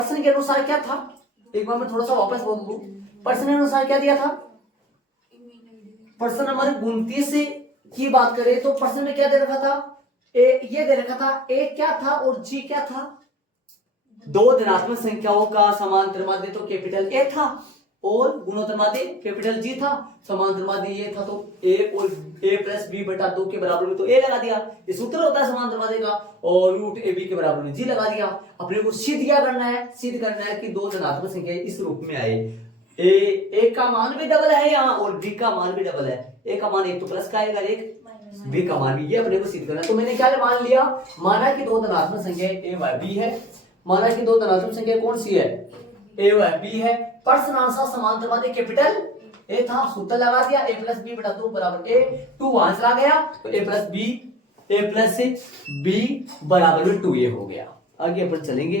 प्रश्न के अनुसार क्या था, एक बार मैं थोड़ा सा वापस बोल दूं। प्रश्न के अनुसार क्या दिया था, प्रश्न नंबर 29 की बात करें तो प्रश्न में क्या दे रखा था, ये दे रखा था ए क्या था और जी क्या था, दो धनात्मक संख्याओं का समांतर माध्य तो कैपिटल ए था और गुणोत्तर माध्य कैपिटल जी था। समांतर माध्य ये था तो ए और ए प्लस बी बटा 2 के बराबर में तो ए लगा दिया, ये सूत्र होता है समांतर माध्य का, और रूट ए बी के बराबर में जी लगा दिया। अपने को सिद्ध क्या करना है, सिद्ध करना है कि दो धनात्मक संख्याएं इस रूप में आए, ए का मान भी डबल है यहाँ और बी का मान भी डबल है, ए का मान एक तो प्लस का आएगा, एक बी का मान भी, ये अपने को सिद्ध करना है। तो मैंने क्या मान लिया, माना कि दो धनात्मक संख्याएं ए व बी है, माना कि दो धनात्मक संख्या कौन सी है, ए व बी है। प्रश्नांश समांतर माध्य कैपिटल ए था, सूत्र लगा दिया ए प्लस बी बटा 2 बराबर ए, 2 वहां चला गया तो ए प्लस बी बराबर में 2a हो गया। आगे अपन चलेंगे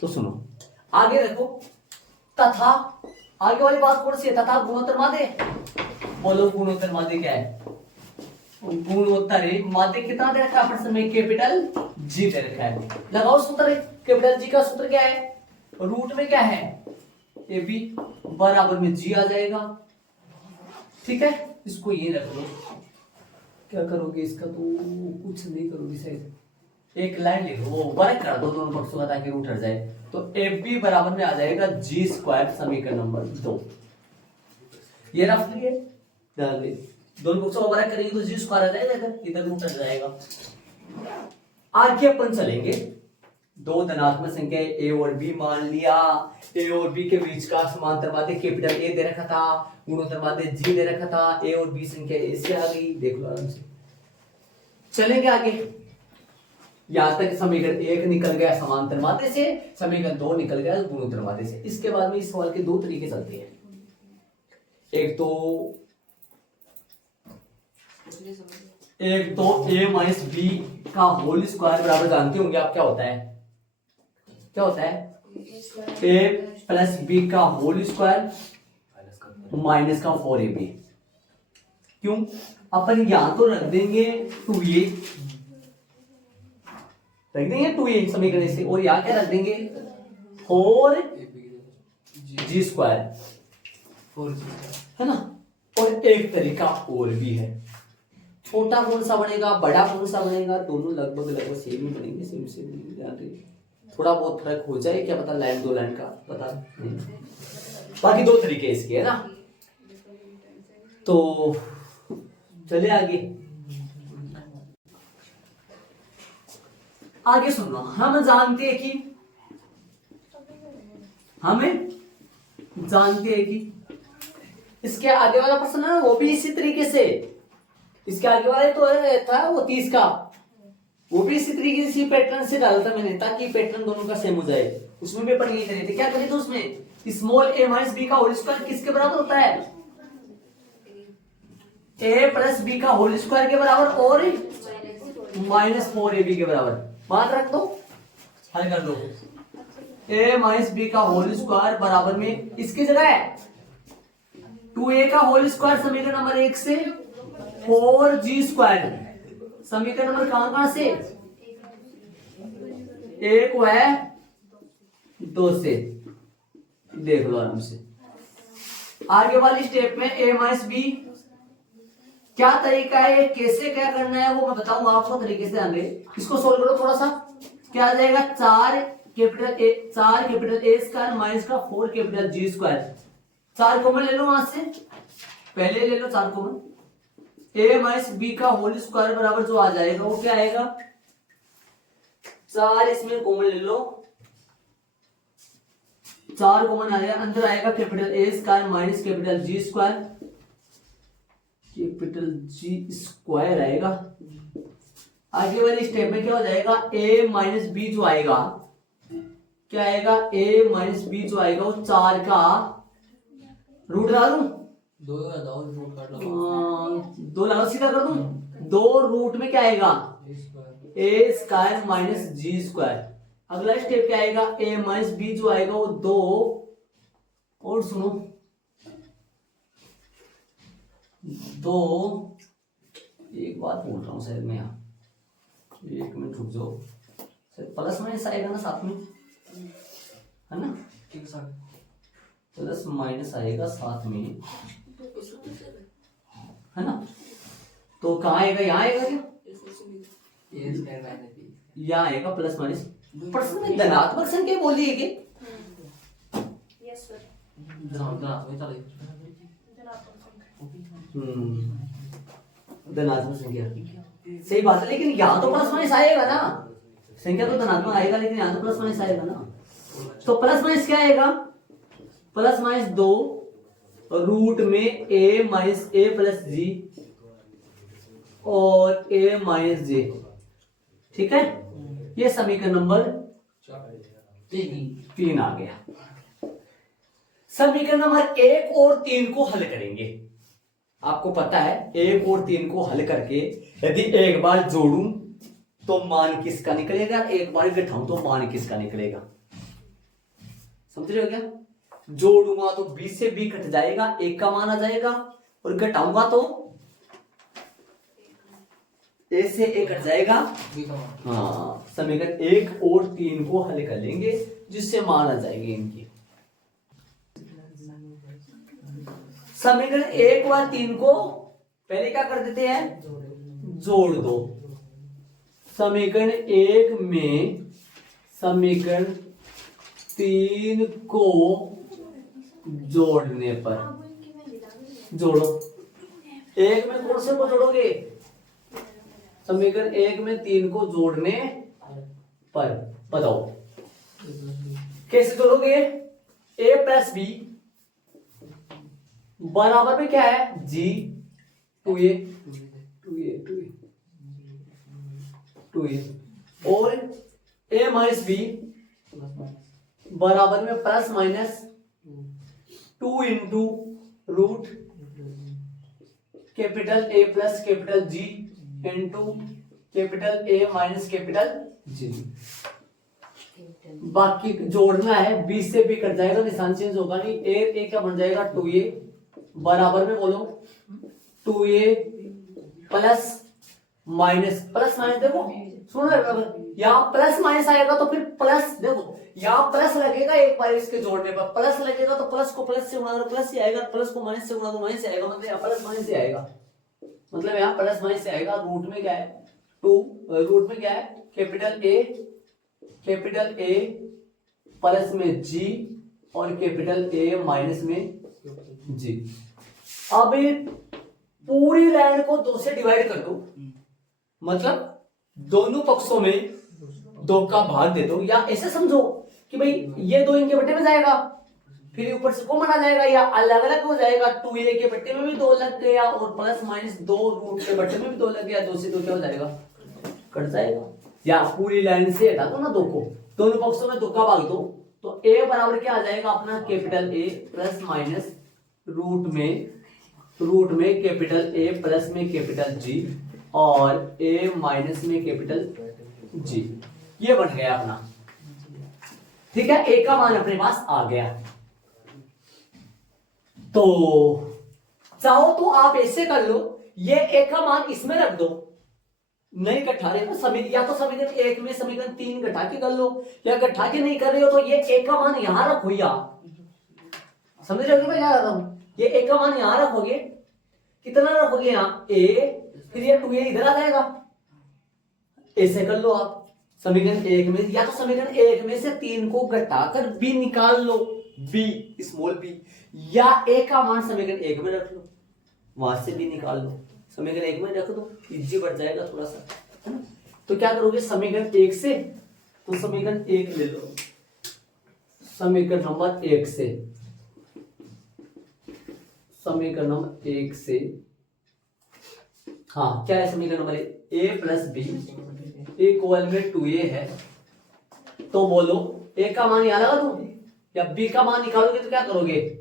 तो सुनो, आगे देखो, तथा आगे वाली बात कौन सी है, तथा गुणोत्तर माध्य, बोलो गुणोत्तर माध्य क्या है, गुणोत्तर माध्य कितना दे रखा है प्रश्न में, कैपिटल जी दे रखा है, लगाओ सूत्र, कैपिटल जी का सूत्र क्या है, रूट में क्या है ए बी बराबर में जी आ जाएगा, ठीक है। इसको ये रख लो, क्या करोगे इसका तो कुछ नहीं करोगे शायद, एक लाइन लिख लो, वो वर्क कर दो दोनों पक्षों का ताकि रूट हट जाए, तो ए बी बराबर में आ जाएगा जी स्क्वायर, समीकरण नंबर 2, ये रफ लिए ध्यान दे, दोनों पक्षों का वर्क करेंगे तो जी स्क्वायर आ जाएगा, इधर रूट हट जाएगा। आगे अपन चलेंगे, दो धनात्मक संख्या ए और बी मान लिया, ए और बी के बीच का समांतर माध्य कैपिटल ए दे रखा था, गुणोत्तर माध्य जी दे रखा था, ए और बी संख्या ए से आ गई, देख लो आराम से। चलेंगे आगे, यहां तक समीकरण 1 निकल गया समांतर माध्य से, समीकरण 2 निकल गया गुणोत्तर माध्य से। इसके बाद में इस सवाल के दो तरीके चलते हैं, एक तो ए माइनस बी का होल स्क्वायर बराबर, जानते होंगे आप क्या होता है, क्या होता है, ए प्लस बी का होल स्क्वायर माइनस का 4ab, क्यों, अपन यहां तो रख देंगे 2a, रख देंगे 2a समीकरण से, और यहां क्या रख देंगे 4g स्क्वायर, है ना। और एक तरीका और भी है, छोटा कौन सा बनेगा बड़ा कौन सा बनेगा, दोनों लगभग सेम ही बनेंगे, सेम थोड़ा बहुत फर्क हो जाए, क्या पता लाइन दो लाइन का पता नहीं, बाकी दो तरीके इसके, है ना। तो चले आगे, आगे सुनो, हम जानते हैं कि इसके आगे वाला प्रश्न है वो भी इसी तरीके से, इसके आगे वाले तो था वो 30 का, वो भी इसी तरीके से पैटर्न से डाला था मैंने, ताकि पैटर्न दोनों का सेम हो जाए। उसमें भी अपन यही करे थे, क्या करे थे उसमें, स्मॉल ए माइनस बी का होल स्क्वायर किसके बराबर होता है, ए प्लस बी का होल स्क्वायर के बराबर और माइनस 4ab के बराबर, मान रख दो, हल कर दो, ए माइनस बी का होल स्क्वायर बराबर में इसकी जगह है 2a का होल स्क्वायर, समीकरण नंबर 1 से 4g स्क्वायर, समीकरण नंबर कहां से, 1 व 2 से, देख लो आराम से। आगे वाली स्टेप में a माइनस बी, क्या तरीका है, कैसे क्या करना है वो मैं बताऊंगा आपको, तरीके से ध्यान दे, इसको सोल्व करो थोड़ा सा, क्या आ जाएगा 4 कैपिटल ए स्क्वायर माइनस का 4 कैपिटल जी स्क्वायर, 4 कॉमन ले लो वहां से, पहले ले लो 4 कॉमन, ए माइनस बी का होल स्क्वायर बराबर जो आ जाएगा वो क्या आएगा, 4 इसमें कॉमन ले लो, 4 कॉमन आ जाएगा, अंदर आएगा capital A square minus capital G square, capital G square आएगा। आगे वाली स्टेप में क्या हो जाएगा, ए माइनस बी जो आएगा, क्या आएगा, ए माइनस बी जो आएगा वो 4 का रूट लगा दूं, 2 लगा सीधा कर दूं, 2 रूट में क्या आएगा, ए स्क्वायर माइनस जी स्क्वायर। अगला स्टेप क्या आएगा, ए माइनस बी जो आएगा वो 2, और सुनो 2, एक बात बोल रहा हूं शायद मैं यहाँ, 1 मिनट रुक जाओ, शायद प्लस माइनस आएगा ना साथ में, है ना, प्लस माइनस आएगा साथ में, है ना। तो कहाँ आएगा, यहाँ आएगा क्या, यहाँ आएगा प्लस माइनस। प्रश्न में धनात्मक संख्या बोली है कि धनात्मक संख्या, सही बात है, लेकिन यहाँ तो प्लस माइनस आएगा ना, संख्या तो धनात्मक आएगा लेकिन यहाँ तो प्लस माइनस आएगा ना। तो प्लस माइनस क्या आएगा, प्लस माइनस 2 रूट में a minus A plus G और a माइनस जे, ठीक है। ये समीकरण नंबर 3 आ गया। समीकरण नंबर 1 और 3 को हल करेंगे। आपको पता है 1 और 3 को हल करके यदि एक बार जोड़ूं तो मान किसका निकलेगा, एक बार घटाऊं तो मान किसका निकलेगा, समझ रहे हो क्या। जोड़ूंगा तो b से b कट जाएगा, 1 का मान आ जाएगा, और घटाऊंगा तो a से a कट जाएगा। हाँ, समीकरण 1 और 3 को हल कर लेंगे जिससे मान आ जाएगी इनकी। समीकरण 1 व 3 को पहले क्या कर देते हैं, जोड़ दो। समीकरण 1 में समीकरण 3 को जोड़ने पर, जोड़ो। 1 में कौन से को जोड़ोगे, समीकरण 1 में 3 को जोड़ने पर, बताओ कैसे जोड़ोगे। a प्लस बी बराबर में क्या है, g 2a और a माइनस बी बराबर में plus minus 2 into root capital A plus capital G into capital A minus capital G। बाकी जोड़ना है, b से b कट जाएगा, निशान चेंज होगा नहीं। a क्या बन जाएगा 2a बराबर में बोलो 2a plus minus, plus minus देखो सुनो, यहाँ प्लस माइनस आएगा तो फिर प्लस, देखो यहाँ प्लस लगेगा एक बार इसके जोड़ने पर, प्लस लगेगा तो प्लस को प्लस से गुणा तो प्लस ही आएगा, प्लस को माइनस से गुणा तो माइनस से आएगा, मतलब यहाँ प्लस माइनस से आएगा, मतलब यहाँ प्लस माइनस से आएगा। रूट में क्या है 2, रूट में क्या है कैपिटल A प्लस में G और कैपिटल A माइनस में G। अब पूरी लाइन को 2 से डिवाइड कर दो, मतलब दोनों पक्षों में 2 का भाग दे दो, या ऐसे समझो कि भाई ये 2 इनके बट्टे में जाएगा, फिर ऊपर से कॉमन आ जाएगा, या अलग अलग हो जाएगा। 2a के बट्टे में भी 2 लग गया और प्लस माइनस 2 रूट के बट्टे में भी 2 लग गया, 2 से 2 क्या हो जाएगा, कट जाएगा। या पूरी लाइन से हटा दो ना 2 को, दोनों पक्षों में 2 का भाग दो, तो a बराबर क्या आ जाएगा अपना capital A plus minus root में कैपिटल A प्लस में कैपिटल G और a माइनस में कैपिटल G। ये बन गया अपना, ठीक है। a का मान अपने पास आ गया। तो चाहो तो आप ऐसे कर लो, ये a का मान इसमें रख दो, नहीं घटा रहे तो या तो समीकरण 1 में समीकरण 3 घटा के कर लो, या घटा के नहीं कर रहे हो तो ये a का मान यहां रखो, या समझ रहे हो मैं क्या कर रहा हूं, ये a का मान यहां रखोगे, कितना रखोगे यहाँ a, फिर ये 2a इधर आ जाएगा, ऐसे कर लो आप। समीकरण 1 में, या तो समीकरण 1 में से 3 को घटाकर b निकाल लो, b स्मॉल b, या a का मान समीकरण 1 में रख लो, वहां से b निकाल लो, समीकरण 1 में रख दो, इजी बढ़ जाएगा थोड़ा सा, है ना। तो क्या करोगे समीकरण 1 से, तो समीकरण 1 ले लो, समीकरण नंबर 1 से, समीकरण नंबर 1 से, हाँ क्या है समीकरण number a plus B equal में 2a है, तो बोलो a का मान यहां लगा दो, या b का मान निकालोगे तो क्या करोगे,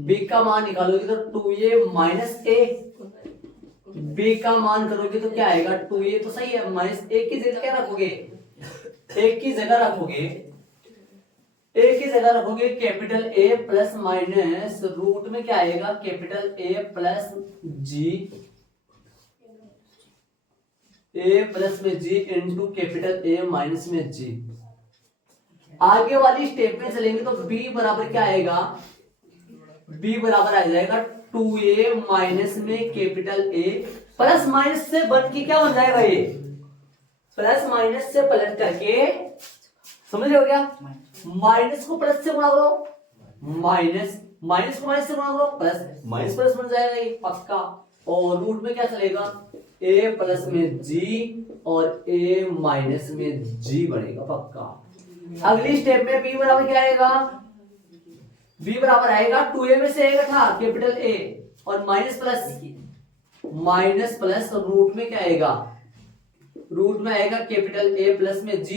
b का मान निकालोगे तो 2a माइनस a, b का मान करोगे तो क्या आएगा 2a, तो सही है, माइनस a की जगह क्या रखोगे, एक की जगह रखोगे, एक ही जगह रखोगे capital A plus minus root में क्या आएगा capital A plus G, A plus में G into capital A minus में G। आगे वाली स्टेप में चलेंगे तो b बराबर क्या आएगा, b बराबर आ जाएगा 2a माइनस में कैपिटल A, प्लस माइनस से बन के क्या बन जाएगा, ये प्लस माइनस से पलट करके, समझ रहे हो क्या, माइनस को प्लस से गुणा करो, माइनस माइनस को माइनस से गुणा करो, प्लस माइनस प्लस बन जाएगा ये पक्का। और रूट में क्या चलेगा, a प्लस में g और a माइनस में g बनेगा पक्का। अगली स्टेप में b बराबर क्या आएगा, b बराबर आएगा 2a में से आएगा था कैपिटल A और माइनस प्लस रूट में क्या आएगा, रूट में आएगा कैपिटल A प्लस में g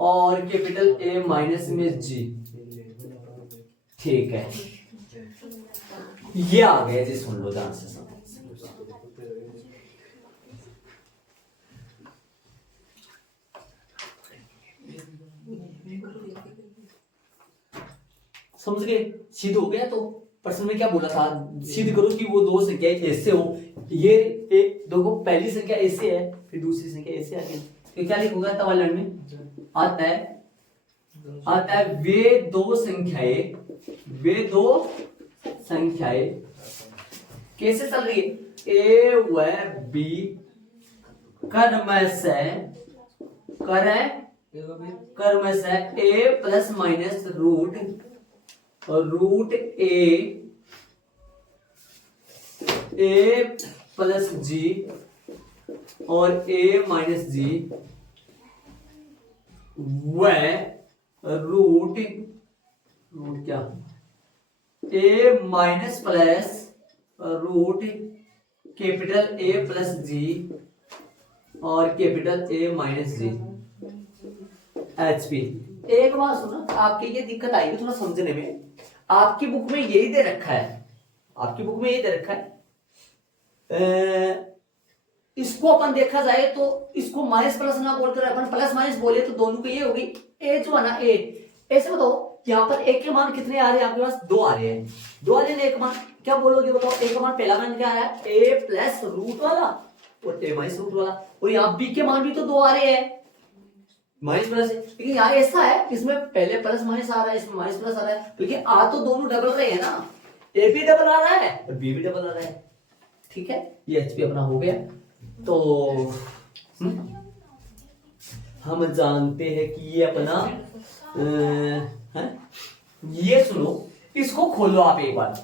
और कैपिटल A माइनस में g। ठीक है, ये आ गया जी, सुन लो ध्यान से समझ गए, सिद्ध हो गया। तो प्रश्न में क्या बोला था, सिद्ध करो कि वो दो संख्या ऐसे हो, ये एक दो पहली संख्या ऐसे है फिर दूसरी संख्या ऐसे आ गई, तो क्या लिखोगे तवालन में आता है वे दो संख्याएं कैसे चल रही है, ए व बी कर्मश A plus minus root A plus G और ए माइनस जी व रूट क्या A minus plus root capital A plus G और capital A minus G H P. एक बात सुनो, आपके ये दिक्कत आएगी थोड़ा समझने में, आपकी बुक में यही दे रखा है, इसको अपन देखा जाए तो इसको माइनस प्लस ना बोलकर अपन प्लस माइनस बोले तो दोनों की ये होगी, ए जो है ना ए, ऐसे बताओ यहाँ पर एक के मान कितने आ रहे हैं आपके पास, दो आ रहे हैं एक मान, क्या बोलोगे बताओ, एक मान पहला मान क्या आया, ए प्लस रूट वाला और ए माइनस रूट वाला, और यहाँ बी के मान भी तो दो आ रहे हैं माइनस प्लस, लेकिन यहाँ ऐसा है इसमें पहले प्लस माइनस आ रहा है, इसमें माइनस प्लस आ रहा है, लेकिन आ तो दोनों डबल रहे हैं ना, ए भी डबल आ रहा है और बी भी डबल आ रहा है। ठीक है, ये एचपी अपना हो गया। तो हम जानते हैं कि ये अपना ये सुनो, इसको खोलो आप एक बार,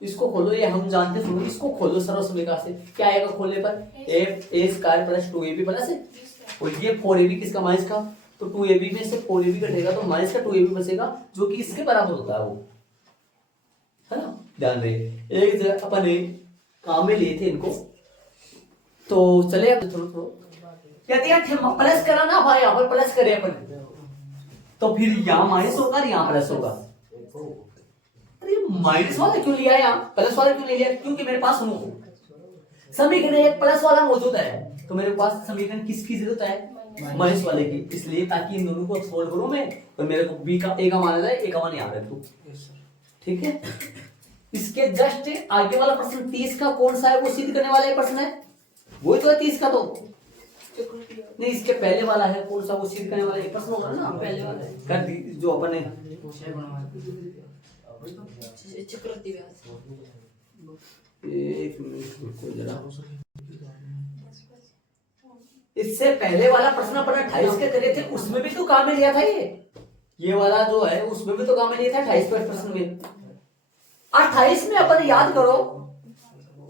इसको खोलो, ये हम जानते, सुनो इसको खोलो सर्व समीकरण से, क्या आएगा खोलने पर, ए स्क्वायर प्लस 2ab प्लस है, और ये 4ab किसका, माइनस का, तो 2ab में से 4ab कटेगा तो माइनस का 2ab बचेगा जो कि इसके बराबर होता है वो, है ना। ध्यान रहे एक जगह अपन काम में लिए थे इनको, तो चले अब थोड़ा यदि प्लस करा ना भाई, यहाँ पर प्लस करे अपन तो फिर यहाँ माइनस होगा यहाँ प्लस होगा, अरे माइनस वाला क्यों लिया यहाँ, प्लस वाला क्यों नहीं लिया, क्योंकि मेरे पास समीकरण एक प्लस वाला मौजूद है, तो मेरे पास समीकरण किसकी जरूरत है, माइनस वाले की, इसलिए ताकि इन दोनों को सोल्व करूं मैं और मेरे को बी का ए का मान आ जाए, ए का मान यहाँ रख दूं। ठीक है, इसके जस्ट आगे वाला प्रश्न 30 का कौन सा है, वो सिद्ध करने वाला प्रश्न है, वही तो है 30 का, तो नहीं इसके पहले वाला है कौन सा, वो सिद्ध करने वाला एक प्रश्न होगा ना, पहले वाला है कर जो अपन ने एक मिनट जरा, इससे पहले वाला प्रश्न अपन 28 के करे थे, उसमें भी तो काम में लिया था ये वाला जो है उसमें भी तो काम में लिया था 28 प्रश्न में। 28 में अपन याद करो,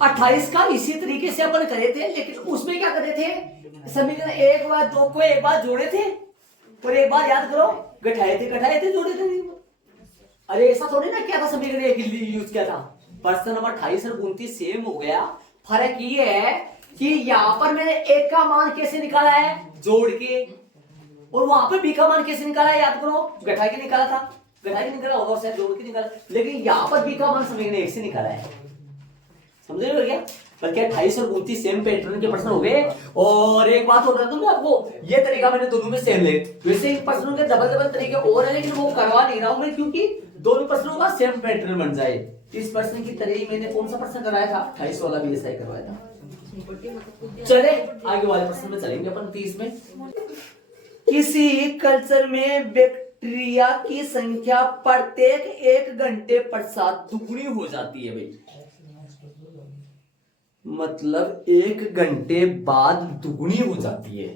28 का इसी तरीके से अपन करे थे, लेकिन उसमें क्या करे थे, समीकरण एक बार दो को एक बार जोड़े थे और एक बार याद करो घटाए थे जोड़े थे। अरे ऐसा थोड़ी ना क्या था, समीकरण एक यूज किया था, प्रश्न नंबर 28 और 29 सेम हो गया, फर्क ये है कि यहाँ पर मैंने एक का मान कैसे निकाला है, जोड़ के, और वहां पर बी का मान कैसे निकाला है, याद करो घटा के निकाला था, घटा के निकाला होगा शायद जोड़ के निकाला, लेकिन यहाँ पर बी का मान समीकरण एक से निकाला है, समझ रहे हो क्या, बल्कि 28 और 29 सेम पैटर्न के प्रश्न हो गए। और एक बात और बता दूं मैं आपको, ये तरीका मैंने दोनों में सेम ले, वैसे इन प्रश्नों के डबल तरीके और है, लेकिन वो करवा नहीं रहा हूं मैं, क्योंकि दोनों प्रश्नों का सेम पैटर्न बन जाए। इस प्रश्न की तरह ही मैंने कौन सा प्रश्न कराया था, 28 वाला भी ऐसा ही करवाया था। चले आगे वाले प्रश्न में चलेंगे अपन 30 में। किसी कल्चर में बैक्टीरिया की संख्या प्रत्येक 1 घंटे पश्चात दुगनी हो जाती है भाई। मतलब 1 घंटे बाद दुगनी हो जाती है।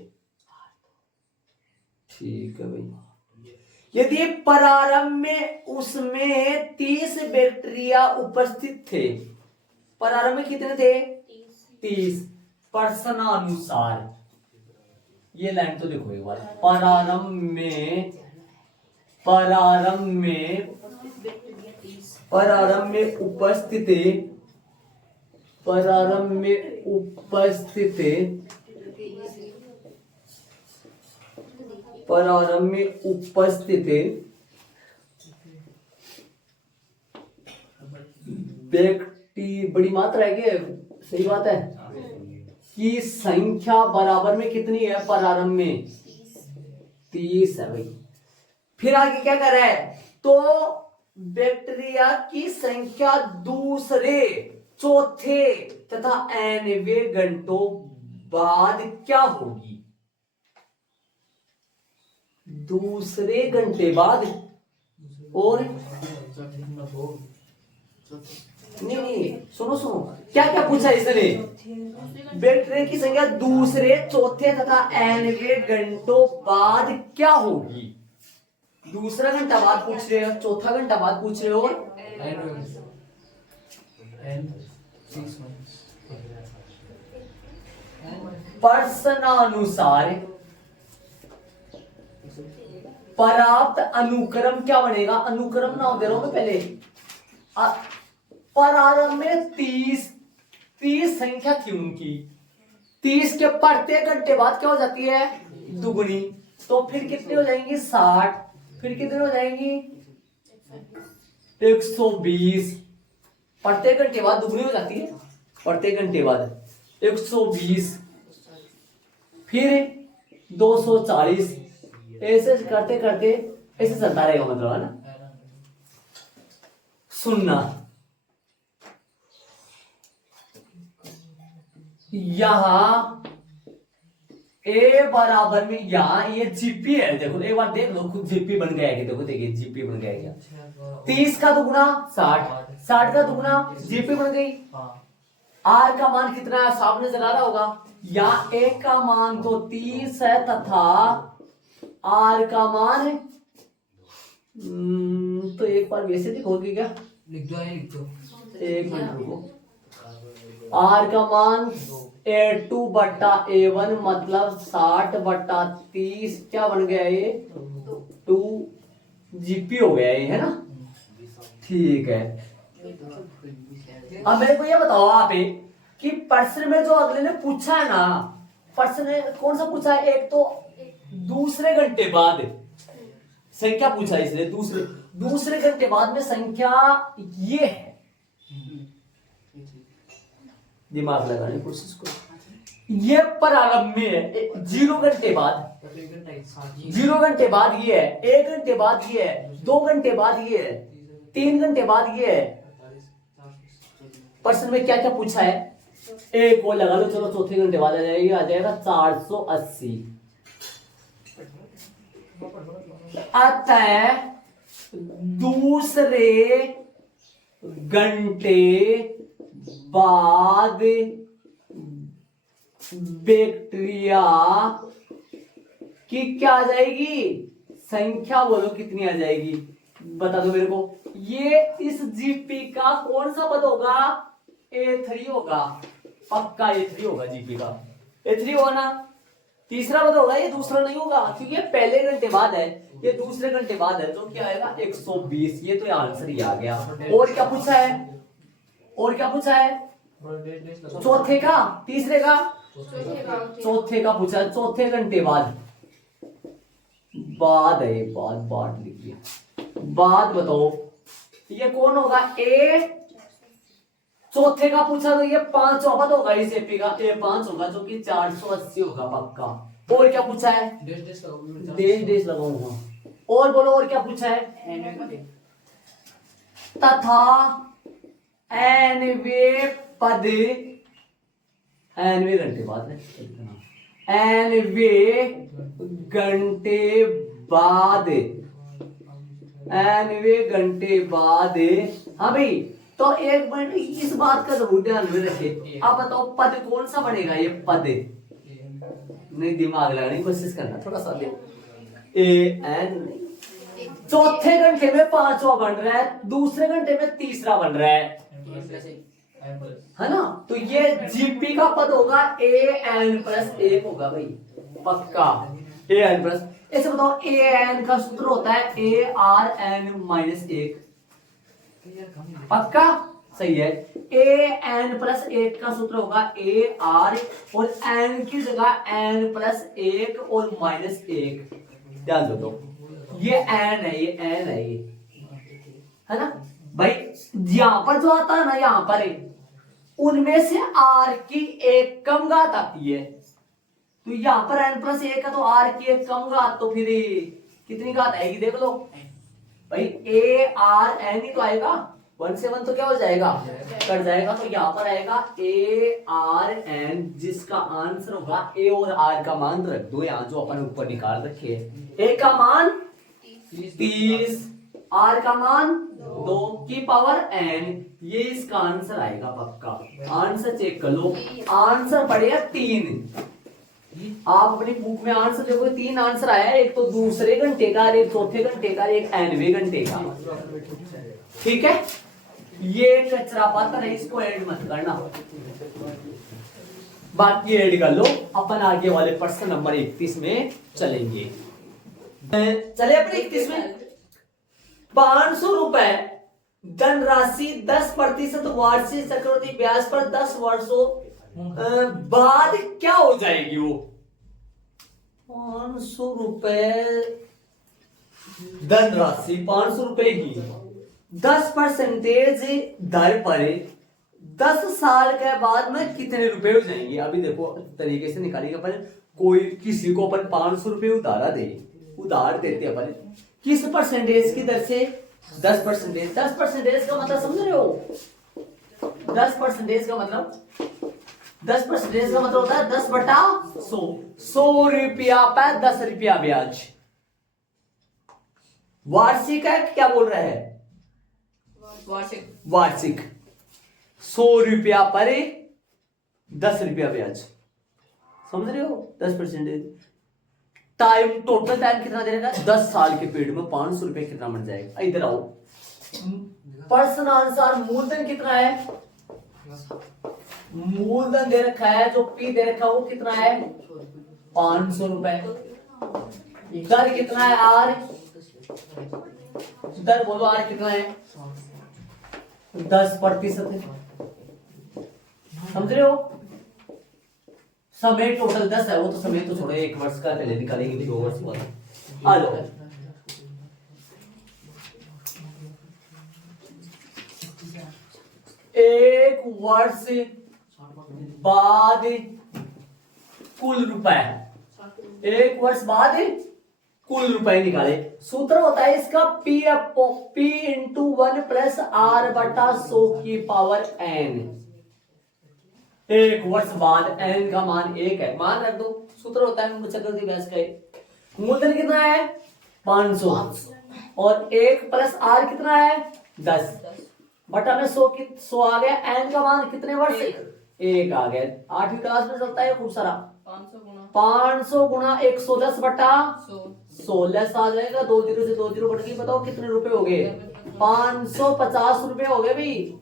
ठीक है भाई। यदि प्रारंभ में उसमें 30 बैक्टीरिया उपस्थित थे, प्रारंभ में कितने थे? 30। प्रश्नानुसार, ये लाइन तो देखो एक बार, प्रारंभ में उपस्थित व्यक्ति, बड़ी मात्रा है क्या? सही बात है कि संख्या बराबर में कितनी है? प्रारंभ में 30 है भाई। फिर आगे क्या कर रहा है? तो बैक्टीरिया की संख्या दूसरे, चौथे तथा nवें घंटों बाद क्या होगी? दूसरे घंटे बाद और नहीं, सुनो क्या क्या पूछा इसने? बैक्टीरिया की संख्या दूसरे, चौथे तथा nवें घंटों बाद क्या होगी? दूसरा घंटा बाद पूछ रहे हो, चौथा घंटा बाद पूछ रहे हो, प्रश्नानुसार प्राप्त अनुक्रम क्या बनेगा? अनुक्रम नाम दे रहा हूं मैं पहले। प्रारंभ में 30 संख्या थी उनकी, 30 के प्रत्येक घंटे बाद क्या हो जाती है? दुगुनी। तो फिर कितनी हो जाएंगी? 60। फिर कितनी हो जाएंगी? 120। प्रत्येक घंटे बाद दुगुनी हो जाती है, प्रत्येक घंटे बाद 120, फिर 240। ऐसे करते करते ऐसे चलता रहेगा, मतलब है ना। सुनना, यहां ए बराबर में, यहां ये जीपी है। देखो एक बार देख लो खुद, जीपी बन गया है। देखो देखिए जीपी बन गया है क्या? 30 का दुगुना 60, 60 का दुगुना जीपी बन गई। आर का मान कितना है? सामने चला रहा होगा। या ए का मान तो 30 है तथा आर का मान तो एक बार वैसे लिखोगे क्या? लिख दो। एक मिनट रुको। आर का मान A2 बट्टा A1 मतलब 60/30 क्या बन गया? ये 2 जीपी हो गया ये, है ना। ठीक है। अब मेरे को ये बताओ आप कि प्रश्न में जो अगले ने पूछा है ना, प्रश्न कौन सा पूछा है? एक तो दूसरे घंटे बाद संख्या पूछा है इसलिए दूसरे घंटे बाद में संख्या ये है। दिमाग लगाने की कोशिश करो। ये प्रारंभ में है 0 घंटे बाद, 0 घंटे बाद ये है, 1 घंटे बाद ये है, 2 घंटे बाद ये है, 3 घंटे बाद ये है। प्रश्न में क्या क्या पूछा है? एक को लगा लो, चलो चौथे घंटे बाद आ जाएगा 480। अतः दूसरे घंटे बाद बैक्टीरिया की क्या आ जाएगी? संख्या बोलो कितनी आ जाएगी? बता दो मेरे को। ये इस जीपी का कौन सा पद होगा? A3 होगा, पक्का A3 होगा। जीपी का A3 होगा ना। तीसरा पद होगा, ये दूसरा नहीं होगा क्योंकि ये पहले घंटे बाद है, ये दूसरे घंटे बाद है। तो क्या आएगा? 120। ये तो आंसर ही आ गया। और क्या पूछा है? और क्या पूछा है? चौथे का, तीसरे का, चौथे का पूछा है। चौथे घंटे बाद है, बाद लिख दिया। बाद बताओ ये कौन होगा? ए चौथे का पूछा तो ये 5 पद होगा इस एपी का। A5 होगा जो कि 480 होगा पक्का। और क्या पूछा है? देश लगाऊंगा। और बोलो और क्या पूछा है? तथा nवे पद, nवे घंटे बाद है, nवे घंटे बाद एनवे घंटे बाद। हाँ भाई, तो एक मिनट इस बात का जरूर ध्यान में रखिए। अब बताओ पद कौन सा बनेगा? ये पद नहीं, दिमाग लगाने की कोशिश करना थोड़ा सा। ए एन चौथे घंटे में पांचवा बन रहा है, दूसरे घंटे में तीसरा बन रहा है ना? तो ये जीपी का पद होगा ए एन प्लस एक होगा भाई, पक्का। ए एन प्लस, ऐसे बताओ ए एन का सूत्र होता है ए आर एन माइनस एक, पक्का सही है। ए एन प्लस एक का सूत्र होगा ए आर और एन की जगह एन प्लस एक और माइनस एक। ध्यान दो तो, ये एन है, ये एन है, ये है ना भाई। यहां पर जो आता है ना, यहां पर उनमें से आर की एक कम घात आती है, तो यहां पर एन प्लस एक है तो आर की एक कम घात, तो फिर कितनी घात आएगी देख लो भाई। ए आर एन ही तो आएगा, 1 से 1 तो क्या हो जाएगा, कट जाएगा। तो यहाँ पर आएगा ए आर एन, जिसका आंसर होगा ए और आर का मान रख दो यहाँ जो अपन ऊपर निकाल रखे है। ए का मान 30, आर का मान 2 की पावर एन, ये इसका आंसर आएगा पक्का। आंसर चेक कर लो, आंसर पड़ेगा 3। आप अपनी बुक में आंसर देखोगे 3 आंसर आया है, एक तो दूसरे घंटे का, एक चौथे घंटे का, एक एनवे घंटे का। ठीक है, ये कचरा पात्र है, इसको ऐड मत करना, बाकी ऐड कर लो। अपन आगे वाले प्रश्न नंबर 31 में चलेंगे। चले अपन 31 में। 500 रुपए धनराशि 10% वार्षिक चक्रवृद्धि ब्याज पर 10 वर्षों बाद क्या हो जाएगी? वो 500 रुपए धनराशि, 500 रुपए की 10% दर पर 10 साल के बाद में कितने रुपए हो जाएंगे? अभी देखो तरीके से निकालेंगे अपन। कोई किसी को अपन 500 रुपए उधार देते अपन, किस परसेंटेज की दर से? 10%। 10% का मतलब समझ रहे हो? 10% का मतलब 10% का मतलब होता है 10/100। 100 रुपया पे 10 रुपया ब्याज। वार्षिक है क्या बोल रहे हैं? वार्षिक 100 रुपया पर 10 रुपया ब्याज, समझ रहे हो? 10%। टाइम, टोटल टाइम कितना दे रखा है? 10 साल के पीरियड में 500 रुपए कितना बन जाएगा? इधर आओ, प्रश्न अनुसार मूलधन कितना है? मूलधन दे रखा है, जो पी दे रखा है वो कितना है? 500 रुपए। दर कितना है? आर। दर बोलो, आर कितना है? 10%। समझ रहे हो? समय टोटल 10 है, वो तो समय तो छोड़ो, 1 वर्ष का पहले निकालेंगे, 2 वर्ष बाद। आ जाओ, एक वर्ष बाद कुल रुपए, 1 वर्ष बाद कुल रुपए निकाले। सूत्र होता है इसका P इंटू 1 प्लस R बटा 100 की पावर n। 1 वर्ष बाद n का मान 1 है, मान रख दो। सूत्र होता है चक्रवृद्धि ब्याज का। मूलधन कितना है? 500 और 1 प्लस R कितना है? 10 बटा में 100 आ गया। n का मान कितने वर्ष? 1 आ गया। 8वीं क्लास में चलता है खूब सारा। 500 गुणा 110 बटा 16 आ जाएगा। 2 जीरो से 2 जीरो कट गई। बताओ कितने रुपए हो गए? 550 रुपए हो गए भाई।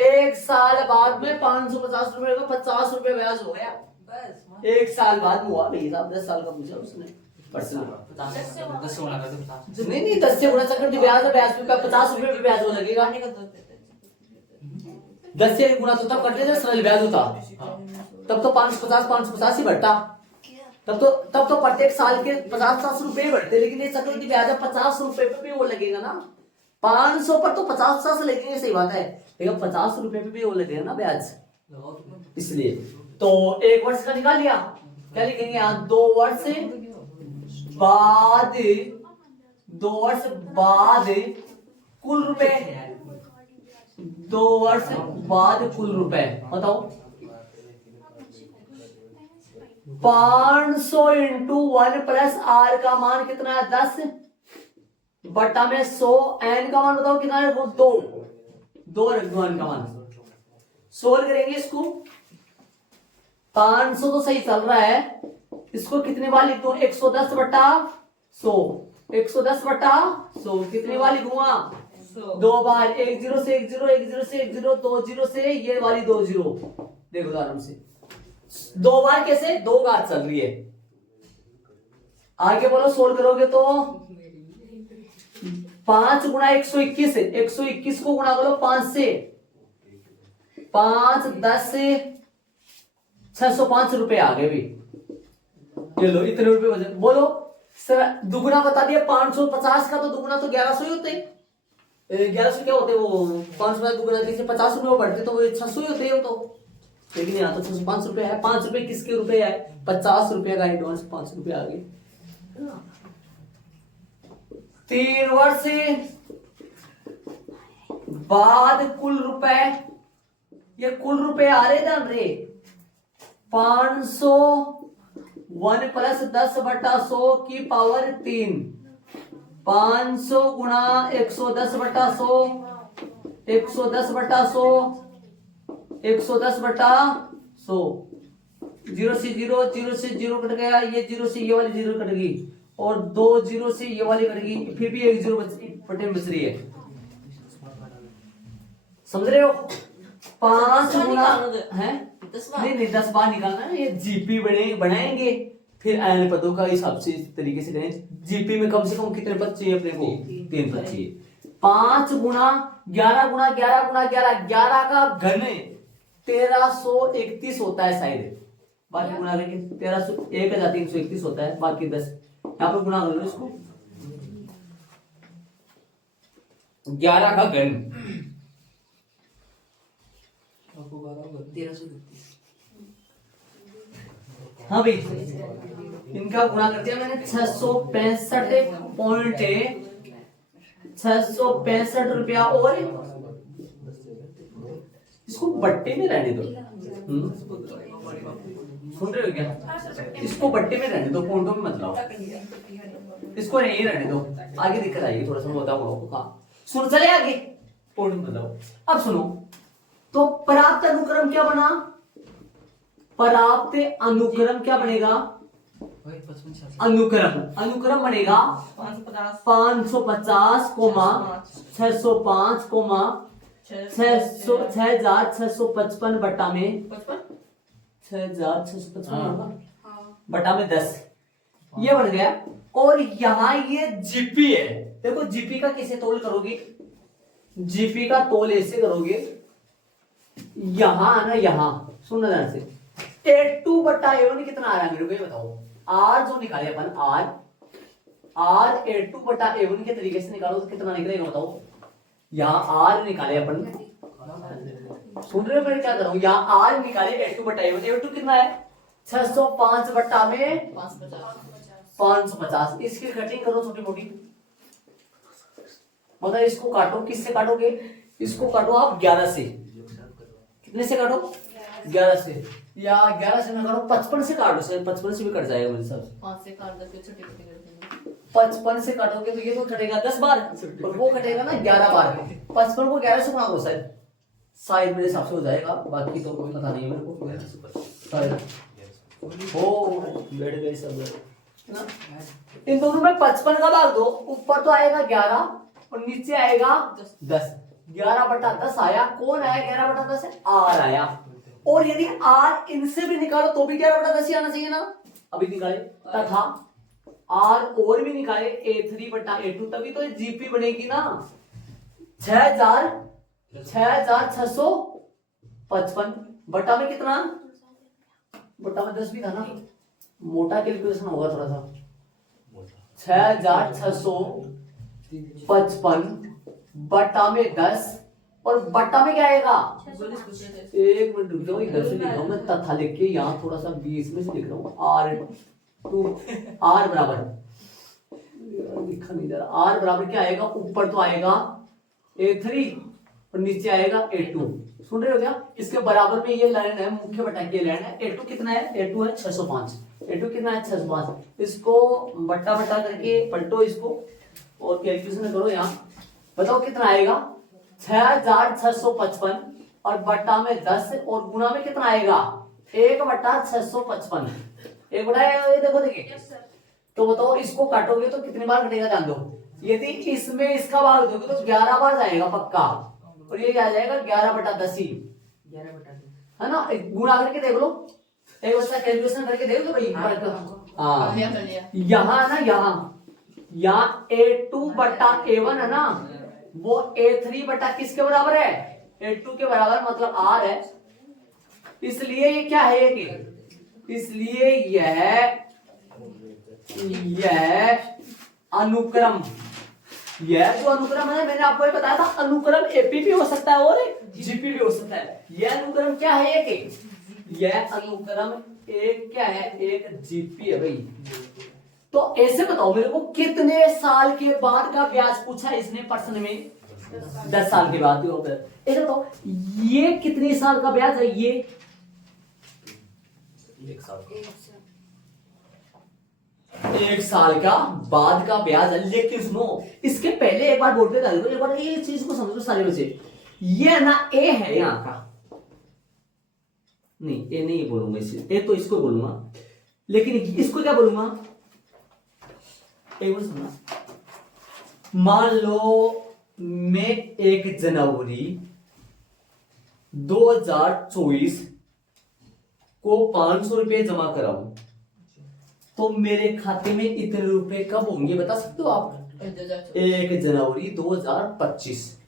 1 साल बाद में 550 रुपए का 50 रुपए ब्याज हो गया। 1 साल बाद हुआ भाई साहब। 10 साल का पूछा उसने। नहीं 10 से गुणा चक्रवृद्धि ब्याज है, ब्याज पे 50 रुपए पे ब्याज हो लगेगा। 10 से गुणा तो तब करते थे सरल ब्याज होता, तब तो 550 ही बढ़ता। तब तो प्रत्येक साल के 50 रुपए बढ़ते, लेकिन ये चक्रवृद्धि ब्याज 50 रुपए पे भी वो लगेगा ना। 500 पर तो 50 लगेंगे, सही बात है, लेकिन 50 रुपए पे भी वो लगेगा ना ब्याज, इसलिए। तो 1 वर्ष का निकाल लिया, क्या लिखेंगे यहाँ? 2 वर्ष बाद कुल रुपए। 2 वर्ष बाद कुल रुपए बताओ। 500 इंटू 1 प्लस R का मान कितना है? 10 बटा में 100, एन का मान बताओ कितना है, वो 2 रख दो एन का मान। सोल्व करेंगे इसको, 500 तो सही चल रहा है, इसको कितने बार लिख दो, 110 बटा 100, 110 बटा 100 कितनी बार लिखूंगा, 2 बार, 1 0 से 1 0, 1 0 से 1 0, 2 0 से ये वाली 2 0। देखो आराम से 2 बार कैसे, 2 घात चल रही है। आगे बोलो, सोल्व करोगे तो 5 गुणा 121 है, 121 को गुणा करो 5 से, 5 10 से 605 रुपए आ गए भी। ये लो इतने रुपए वजन। बोलो सर दुगुना बता दिया, 550 का तो दुगुना तो 1100 ही होते हैं। 1100 क्या होते हैं वो, 500 का दुगुना जैसे 50 रुपए बढ़ते तो वो 600 ही होते हैं वो तो। लेकिन यहाँ तो 605 रुपए है। 5 रुपए किसके रुपए है, 50 रुपए का एडवांस 5 रुपए आ गए। 3 वर्ष बाद कुल रुपए, ये कुल रुपए आ रहे थे रे, 500 1 प्लस 10 बटा 100 की पावर 3, 500 गुणा 110 बटा 100, 110 बटा 100, 110 बटा 100, 0 से 0, 0 से 0 कट गया, ये 0 से ये वाली 0 कट गई, और 2 0 से ये वाली कट गई, फिर भी एक 0 बच रही है। समझ रहे हो, 5 गुणा है, नहीं 10 बार निकालना है। ये जीपी बनाएंगे, फिर एन पदों का हिसाब से इस तरीके से करें। जीपी में कम से कम कितने पद चाहिए अपने को, 3 पद चाहिए। 5 गुणा 11 गुणा 11 गुणा 11, 11 का घन 1331 होता है शायद, बाकी गुणा करके 1331 होता है, बाकी 10 यहाँ पर गुणा कर लो इसको, 11 का घन 1331। हाँ भाई, इनका गुणा कर दिया मैंने, 665 रुपया, और इसको बट्टे में रहने दो। सुन रहे हो क्या, इसको बट्टे में रहने दो, पॉइंटों में मत लाओ, इसको नहीं रहने दो, आगे दिक्कत आएगी थोड़ा सा, होता है सुन चले आगे, पॉइंट में बताओ। अब सुनो, तो प्राप्त अनुक्रम क्या बना, प्राप्त अनुक्रम क्या बनेगा, अनुक्रम बनेगा 550 कोमा 605 कोमा 6655 बटा में 6655 बटा में 10, ये बन गया। और यहाँ ये जीपी है, देखो जीपी का कैसे तोल करोगे, जीपी का तोल ऐसे करोगे, यहां ना यहां, सुनना ध्यान से, A2 बटा A1 कितना आ रहा है मेरे को ये बताओ। आर जो निकाले अपन, आर A2 बटा A1 के तरीके से निकालो तो कितना निकलेगा बताओ। यहाँ आर निकाले अपन, सुन रहे हो मैं क्या कर रहा हूँ, यहाँ आर निकाले A2 बटा A1, A2 कितना है 605 बटा में 550। इसकी कटिंग करो छोटी मोटी, मतलब इसको काटो, किससे काटोगे, इसको काटो आप 11 से, कितने से काटो 11 से, या 11 से मैं काटो 55 से काटो, सर 55 से भी कट जाएगा मेरे हिसाब से, 5 से काट दो फिर छोटे छोटे कर देना, 55 से काटोगे तो ये तो कटेगा 10 बार, और वो कटेगा ना 11 बार, 55 को 11 से गुणा करो, शायद मेरे हिसाब से हो जाएगा, बाकी तो कोई पता नहीं है मेरे को, शायद हो बैठ गए सब ना। इन दोनों में 55 का भाग दो, ऊपर तो आएगा 11 और नीचे आएगा 10, 11 बटा 10 आया, कौन आया 11 बटा 10 है, आर आया। और यदि आर इनसे भी निकालो तो भी 11 बटा 10 ही आना चाहिए ना, अभी निकाले, तथा आर और भी निकाले A3 बटा A2, तभी तो जीपी बनेगी ना, 6655 बटा में कितना, बटा में 10 भी था ना, मोटा कैलकुलेशन होगा थोड़ा सा, 6655 बटा में 10, और बटा में क्या आएगा, एक मिनट रुक जाओ, इधर से लिख रहा हूं मैं, तथा लिख के यहाँ थोड़ा सा बीच में से लिख रहा हूँ, आर बराबर, लिखा नहीं जा रहा, आर बराबर क्या आएगा, ऊपर तो आएगा A3 और नीचे आएगा A2, सुन रहे हो क्या, इसके बराबर में ये लाइन है, मुख्य बटा की लाइन है। A2 कितना है, A2 है 605, A2 कितना है 605, इसको बट्टा बट्टा करके पलटो इसको, और कैलकुलेशन करो यहाँ, बताओ कितना आएगा 6655 और बट्टा में 10 और गुना में कितना आएगा 1/655। 1 ये देखो देखिए, तो बताओ इसको काटोगे तो कितनी बार कटेगा जान दो। यदि इसमें इसका भाग दोगे तो 11 बार जाएगा पक्का, और ये आ जाएगा 11/10 ही, 11/10 है ना। गुणा करके देख लो, एक बार कैलकुलेशन करके देख लो भाई। हाँ यहाँ ना, यहाँ A2/A1 है ना, वो A3 किसके बराबर है A2 के बराबर, मतलब R है। इसलिए ये क्या है इसलिए यह अनुक्रम, यह जो अनुक्रम है मैंने आपको ये बताया था, अनुक्रम एपी भी हो सकता है और जीपी भी हो सकता है। यह अनुक्रम क्या है यह अनुक्रम एक क्या है, एक जीपी है भाई। तो ऐसे बताओ मेरे को कितने साल के बाद का ब्याज पूछा इसने प्रश्न में, 10 साल के बाद। ऐसे बताओ ये कितने साल का ब्याज है, ये 1 साल का बाद का ब्याज है। लेकिन सुनो, इसके पहले एक बार बोर्ड पे डाल दो, एक बार ये चीज को समझो सारे बच्चे। ये ना ए है यहाँ का, नहीं ए नहीं बोलूंगा इसे, ए तो इसको बोलूंगा, लेकिन इसको क्या बोलूंगा, एक बार सुनना। मान लो मैं 1 जनवरी 2024 को 500 रुपए जमा कराऊं, तो मेरे खाते में इतने रुपए कब होंगे बता सकते हो आप? 1 जनवरी 2025।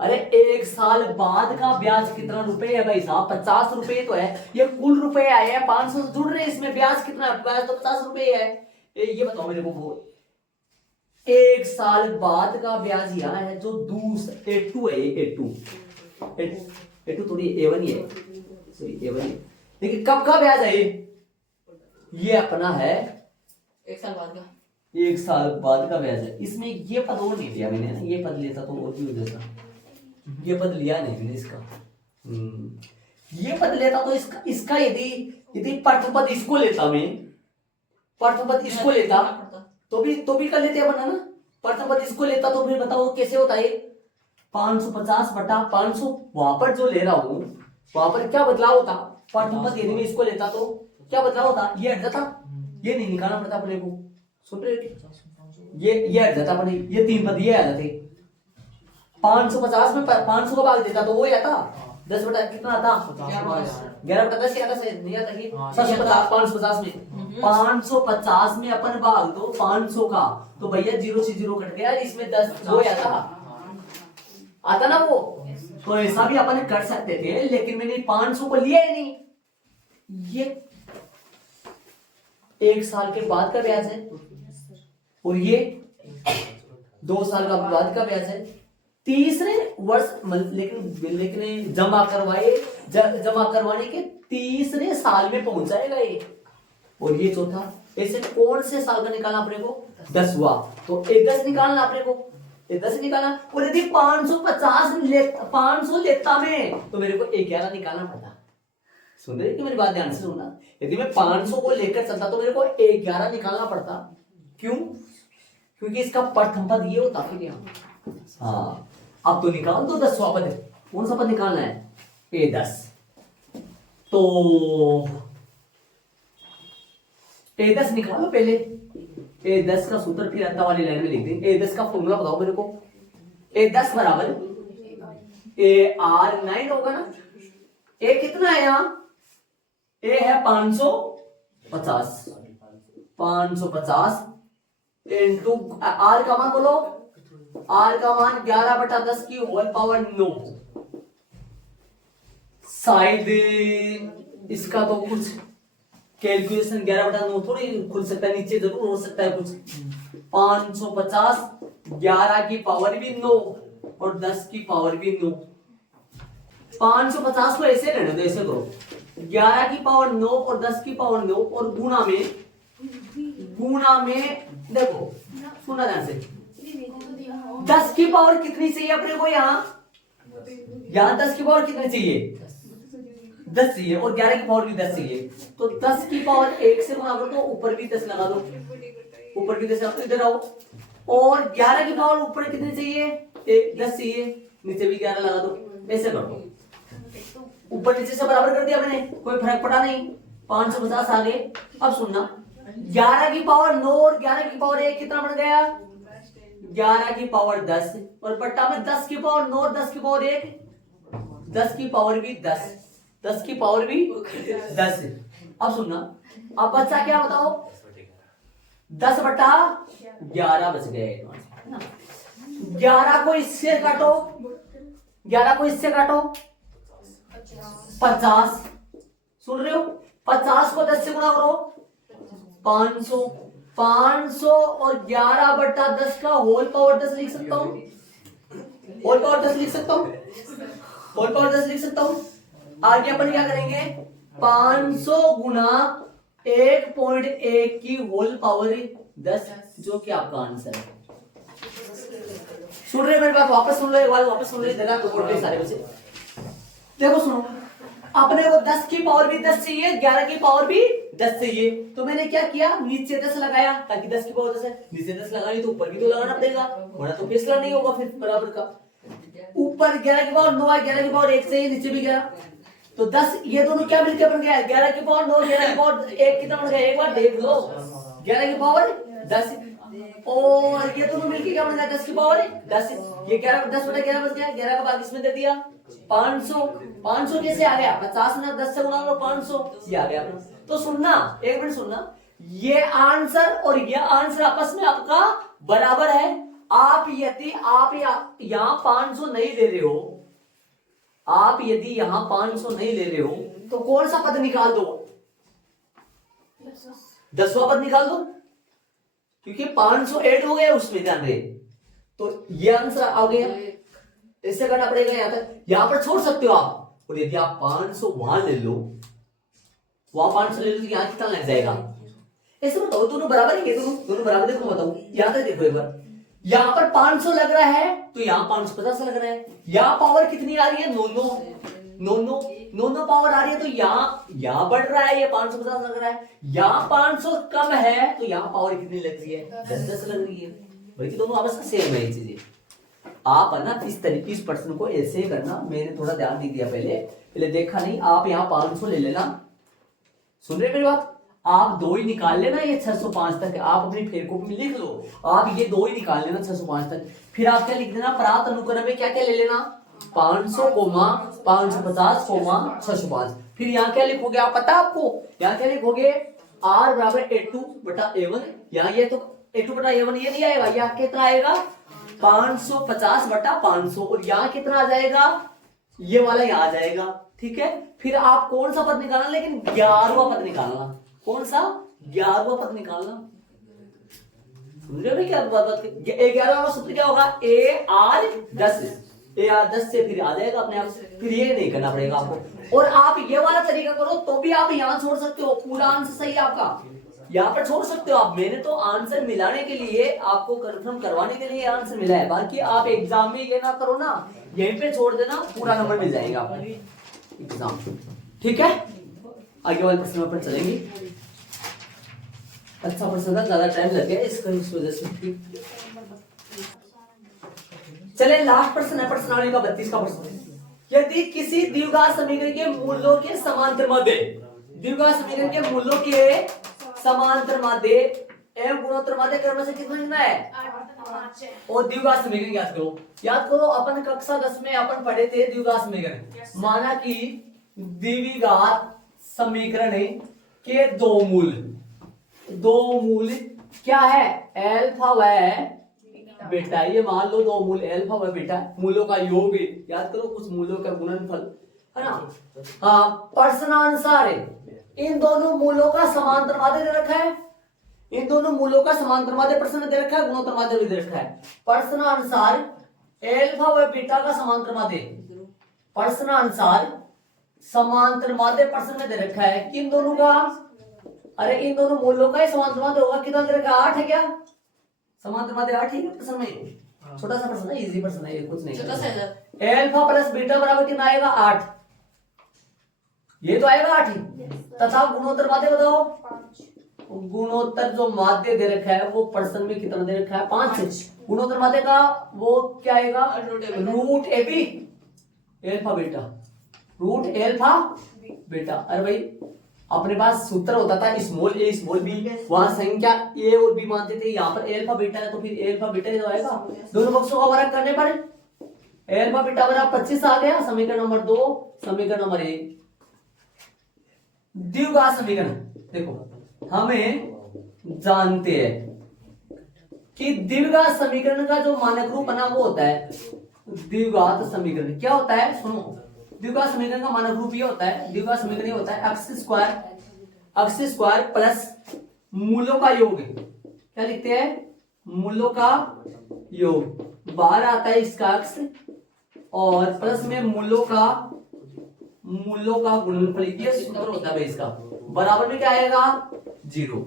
अरे 1 साल बाद का ब्याज कितना रुपए है भाई साहब? 50 रुपए तो है। ये कुल रुपए आए हैं, 500 जुड़ रहे हैं इसमें, ब्याज कितना है? ब्याज तो 50 रुपए है। ये बताओ मेरे को, 1 साल बाद का ब्याज यहाँ है जो दूसरा A2 है, A2 थोड़ी A1 ही है, सॉरी A1 है। लेकिन कब का ब्याज है ये अपना है 1 साल बाद का, 1 साल बाद का ब्याज है। इसमें ये पद और नहीं लिया मैंने ना, ये पद लेता तो और भी हो जाता, ये पद लिया नहीं मैंने इसका। ये पद लेता तो इसका यदि प्रथम पद इसको लेता, मैं प्रथम पद इसको लेता तो भी कर लेते अपन है ना। प्रथम पद इसको लेता तो फिर बताओ कैसे होता है, 550/500 वहां पर जो ले रहा हूं वहां पर क्या बदलाव होता? प्रथम पद यदि मैं इसको लेता तो क्या बदलाव होता? ये हट जाता, ये नहीं निकालना पड़ता अपने को, सुन रहे हो? ये हट जाता अपने, ये 3 पद ये आ जाते। 550 में 500 का भाग देता तो वो आता 10 बटा कितना आता, 11/10 आता, नहीं आता कि 550 में 550 में अपन भाग दो 500 का, तो भैया 0 से 0 कट गया, इसमें 10 वो आता ना वो। तो ऐसा भी अपन कर सकते थे, लेकिन मैंने 500 को लिया ही नहीं। ये 1 साल के बाद का ब्याज है और ये 2 साल का बाद का ब्याज है। तीसरे वर्ष लेकिन जमा करवाने के तीसरे साल में पहुंच जाएगा ये, और ये चौथा। ऐसे कौन से साल का निकालना अपने को? 10वां। तो 10 निकालना अपने को, 10 निकालना। और यदि 500 लेता मैं तो मेरे को 11 निकालना पड़ता। सुन रहे कि मेरी बात ध्यान से सुनना। यदि मैं 500 को लेकर चलता तो मेरे को 11 निकालना पड़ता। क्यों? क्योंकि इसका प्रथम पद ये होता फिर यहाँ। हाँ, अब तो निकाल दो 10वां पद। कौन सा पद निकालना है? A10। तो A10 निकालो पहले। A10 का सूत्र फिर अंत वाली लाइन में लिख देंगे। A10 का फॉर्मूला बताओ मेरे को। A10 बराबर AR9 होगा ना। A कितना है यहाँ? A है 550 इंटू R का मान बोलो। R का मान 11/10 की होल पावर 9। शायद इसका तो कुछ कैलकुलेशन 11/9 थोड़ी खुल सकता है, नीचे जरूर हो सकता है कुछ। 550 11 की पावर भी 9 और 10 की पावर भी 9। 550 को ऐसे रहने दो, ऐसे करो। 11 की पावर 9 और 10 की पावर 9 और गुणा में देखो, सुना ध्यान से। 10 की पावर कितनी चाहिए अपने को? यहाँ 10 की पावर कितनी चाहिए? 10 चाहिए, और 11 की पावर भी 10 चाहिए। तो 10 की पावर 1 से गुणा कर दो, ऊपर भी 10 लगा दो, ऊपर भी 10 लगा दो। इधर आओ, और 11 की पावर ऊपर कितनी चाहिए? 10 चाहिए, नीचे भी 11 लगा दो। ऐसे करो, ऊपर नीचे से बराबर कर दिया मैंने, कोई फर्क पड़ा नहीं, 550 आ गए। अब सुनना, 11 की पावर 9 और 11 की पावर 1 कितना बन गया? 11 की पावर 10 और बट्टा में 10 की पावर 9 और 10 की पावर 1, 10 की पावर भी 10, 10 की पावर भी 10। अब सुनना, अब बच्चा क्या बताओ? 10 बटा 11 बच गए। 11 को इससे काटो, 11 को इससे काटो, 50। सुन रहे हो? 50 को 10 से गुणा करो, 500। 500 और 11 बटा 10 का होल पावर 10 लिख सकता हूं, होल पावर 10 लिख सकता हूं, होल पावर 10 लिख सकता हूं। आगे अपन क्या करेंगे? 500 गुना 1.1 की होल पावर 10, जो कि आपका आंसर है। सुन रहे मेरी बात? वापस सुन लो एक बार, वापस सुन लो जगह तो सारे बच्चे। देखो सुनो, अपने को 10 की पावर भी 10 चाहिए, 11 की पावर भी 10 चाहिए, तो मैंने क्या किया? नीचे 10 लगाया, ताकि 10 की पावर 10 है, नीचे 10 लगानी तो ऊपर भी तो लगाना पड़ेगा, वरना तो फैसला नहीं होगा फिर बराबर का। ऊपर 11 की पावर 9 है, 11 की पावर 1 चाहिए, नीचे भी 11, तो 10, ये दोनों क्या मिलकर बन गया? 11 की पावर 9, 11 की पावर 1 कितना बन गया? एक बार देख लो, 11 की पावर 10 और ये दोनों मिलकर क्या बन गया? 10 की पावर 10। ये 11 10 बटा 11 बच गया, 11 का भाग इसमें दे दिया 500। 500 कैसे आ गया? 50 में 10 से गुणा करो, 500 ये आ गया। तो सुनना, एक मिनट सुनना, ये आंसर और ये आंसर आपस में आपका बराबर है। आप यदि आप यहां 500 नहीं ले रहे हो, आप यदि यहां 500 नहीं ले रहे हो, तो कौन सा पद निकाल दो? 10वां पद निकाल दो, क्योंकि 500 ऐड हो गया उसमें, ध्यान रहे। तो ये आंसर आ गया, ऐसे करना पड़ेगा। यहां तक, यहां पर छोड़ सकते हो आप, और यदि आप 500 वहां ले लो, वहां 500 ले लो, तो यहां कितना लग जाएगा? ऐसे बताओ, दोनों बराबर है? दोनों बराबर, देखो बताओ, यहां तक देखो एक बार, यहां पर 500 लग रहा है, तो यहां 550 लग रहा है। यहां पावर कितनी आ रही है? 9 पावर आ रही है, तो यहां बढ़ रहा है, ये 550 लग रहा है। यहां 500 कम है, तो यहां पावर कितनी लग रही है? 10 लग रही है। भाई दोनों आपस में सेम है ये चीजें। आप है ना इस तरीके, इस प्रश्न को ऐसे ही करना। मैंने थोड़ा ध्यान नहीं दिया पहले देखा नहीं। आप यहाँ 500 ले लेना, सुन रहे मेरी बात? आप 2 ही निकाल लेना, ये 605 तक आप अपनी फेर कॉपी में लिख लो। आप ये 2 ही निकाल लेना 605 तक। फिर आप क्या लिख देना? प्राप्त अनुक्रम में क्या क्या ले लेना? 500 कोमा 550 कोमा 605। फिर यहाँ क्या लिखोगे आप? पता आपको यहाँ क्या लिखोगे? R बराबर A2 बटा A1। यहाँ ये तो A2 बटा A1 ये नहीं आएगा, यहाँ कितना आएगा? 550 बटा 500। और यहाँ कितना आ जाएगा? ये वाला यहाँ आ जाएगा, ठीक है। फिर आप कौन सा पद निकालना? लेकिन 11वां पद निकालना। कौन सा? 11वां पद निकालना। समझ रहे हो क्या बात? 11वां सूत्र क्या होगा? AR10। AR10 से फिर आ जाएगा अपने आप, फिर ये नहीं करना पड़ेगा आपको। और आप ये वाला तरीका करो तो भी आप यहाँ छोड़ सकते हो, पूरा आंसर सही है आपका, यहाँ पर छोड़ सकते हो आप। मैंने तो आंसर मिलाने के लिए, आपको कंफर्म करवाने के लिए आंसर मिला है। बाकी आप एग्जाम में ये ना करो ना, यहीं पे छोड़ देना, पूरा नंबर मिल जाएगा आपको एग्जाम, ठीक है। आगे वाले प्रश्न पर चलेंगे। अच्छा प्रश्न था, ज्यादा टाइम लग गया इस वजह से। चले लास्ट प्रश्न है, प्रश्नावली का 32 का प्रश्न। यदि किसी द्विघात समीकरण के मूल्यों के समांतर माध्य, द्विघात समीकरण के मूल्यों के समांतर माध्य एवं गुणोत्तर माध्य क्रम से कितना लिखना है? और द्विघात समीकरण याद करो, याद करो, अपन कक्षा 10 में अपन पढ़े थे द्विघात समीकरण। माना कि द्विघात समीकरण के दो मूल क्या है? अल्फा व बेटा, ये मान लो 2 मूल अल्फा व बीटा, मूलों का योग, याद करो कुछ मूलों का गुणनफल है ना। हाँ, प्रश्नानुसार इन दोनों मूलों का समांतर माध्य दे रखा है, इन दोनों मूलों का समांतर माध्य प्रश्न दे रखा है, गुणोत्तर माध्य भी दे रखा है। प्रश्नानुसार अल्फा व बीटा का समांतर माध्य, प्रश्नानुसार समांतर माध्य प्रश्न में दे रखा है। किन दोनों का? अरे इन दोनों मूलों का ही समांतर माध्य होगा। कितना दे रखा है? 8 है क्या? समांतर माध्य 8 है प्रश्न में। छोटा सा प्रश्न है, इजी प्रश्न है, ये कुछ नहीं। छोटा सा अल्फा प्लस बीटा बराबर कितना आएगा? 8। ये तो आएगा 8 ही। तथा गुणोत्तर माध्य बताओ, गुणोत्तर जो माध्य दे रखा है वो पर्सन में कितना दे रखा है 5। गुणोत्तर माध्य का वो क्या आएगा root A B alpha beta, root alpha beta. अरे भाई अपने पास सूत्र होता था स्मॉल ए स्मॉल बी, वहां संख्या ए और बी मानते थे, यहाँ पर एल्फा बीटा है तो फिर एल्फा बीटा ही तो आएगा। दोनों पक्षों का वर्ग करने पर एल्फा बीटा बराबर 25 आ गया। समीकरण नंबर 2। समीकरण नंबर 1 द्विघात समीकरण। देखो हमें जानते हैं कि द्विघात समीकरण का जो मानक रूप बना वो होता है द्विघात समीकरण। क्या होता है सुनो, द्विघात समीकरण का मानक रूप ये होता है, द्विघात समीकरण ये होता है एक्स स्क्वायर प्लस मूलों का योग। क्या लिखते हैं मूलों का योग, बाहर आता है इसका एक्स और प्लस में मूलों का गुणनफल, ये सूत्र होता है भाई इसका, बराबर में क्या आएगा 0।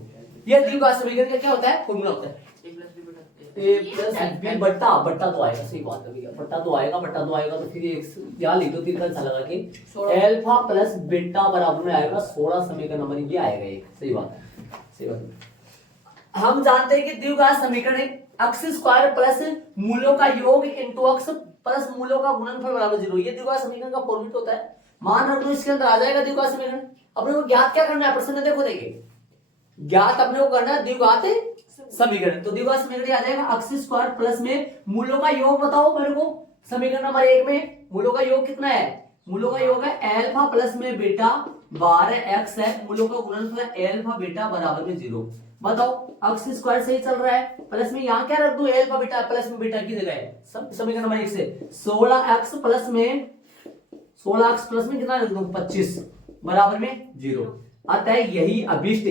ये द्विघात समीकरण का क्या होता है फॉर्मूला होता है ए प्लस बी बट्टा तो आएगा। सही बात है भैया, बट्टा तो आएगा तो फिर यहाँ लिख दो 3 का लगा के एल्फा प्लस बीटा बराबर में आएगा 16। समीकरण नंबर ये आएगा एक। सही बात। हम जानते हैं कि द्विघात समीकरण एक्स स्क्वायर प्लस मूलों का योग इनटू एक्स प्लस मूलों का गुणनफल बराबर 0। ये द्विघात समीकरण का फॉर्मूला होता है। मान रखो इसके अंदर आ जाएगा द्विघात समीकरण। अपने को ज्ञात क्या करना है प्रश्न में देखो, देखिए ज्ञात अपने को करना है द्विघात समीकरण। तो द्विघात समीकरण आ जाएगा एक्स स्क्वायर प्लस में मूलों का योग बताओ मेरे को। समीकरण नंबर 1 में मूलों का योग कितना है, मूलों का योग है एल्फा प्लस में बीटा 12x है, मूलों का गुणनफल है एल्फा बीटा बराबर में 0। बताओ एक्स स्क्वायर सही चल रहा है, प्लस में यहाँ क्या रख दूं एल्फा बीटा, प्लस में बीटा की जगह है। समीकरण नंबर 1 से 16x प्लस में कितना रख दूं 25 बराबर में 0। अतः यही अभिष्ट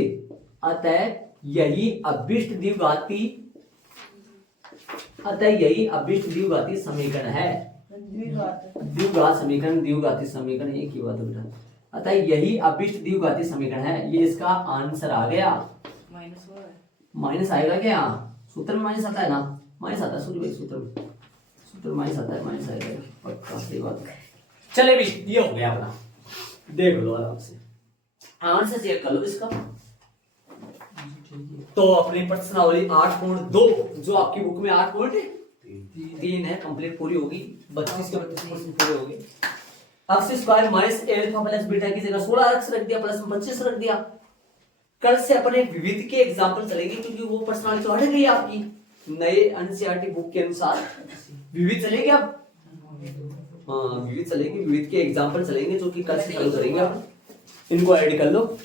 द्विघाती समीकरण है। द्विघाती समीकरण एक ही बात है बेटा। अतः यही अभिष्ट द्विघाती समीकरण है। ये इसका आंसर आ गया। माइनस आएगा क्या, सूत्र में माइनस आता है ना, माइनस आता है सूत्र में माइनस आता है, माइनस आएगा पक्का। सही बात है। चले भी ये हो गया अपना, देख लो आराम से, आंसर चेक कर लो इसका। तो अपनी प्रश्नावली 8.2 जो आपकी बुक में 8.3 है कंप्लीट पूरी होगी। 32 के 32% पूरे हो गए। X square minus alpha plus beta की जगह 16x रख दिया, प्लस में 25 रख दिया। कल से अपने विविध के एग्जाम्पल चलेंगे क्योंकि वो प्रश्नावली तो हट गई आपकी, नए एनसीईआरटी बुक के अनुसार विविध चलेगी। अब हाँ विविध चलेगी, विविध के एग्जाम्पल चलेंगे जो कि कल से चालू करेंगे। आप इनको ऐड कर लो।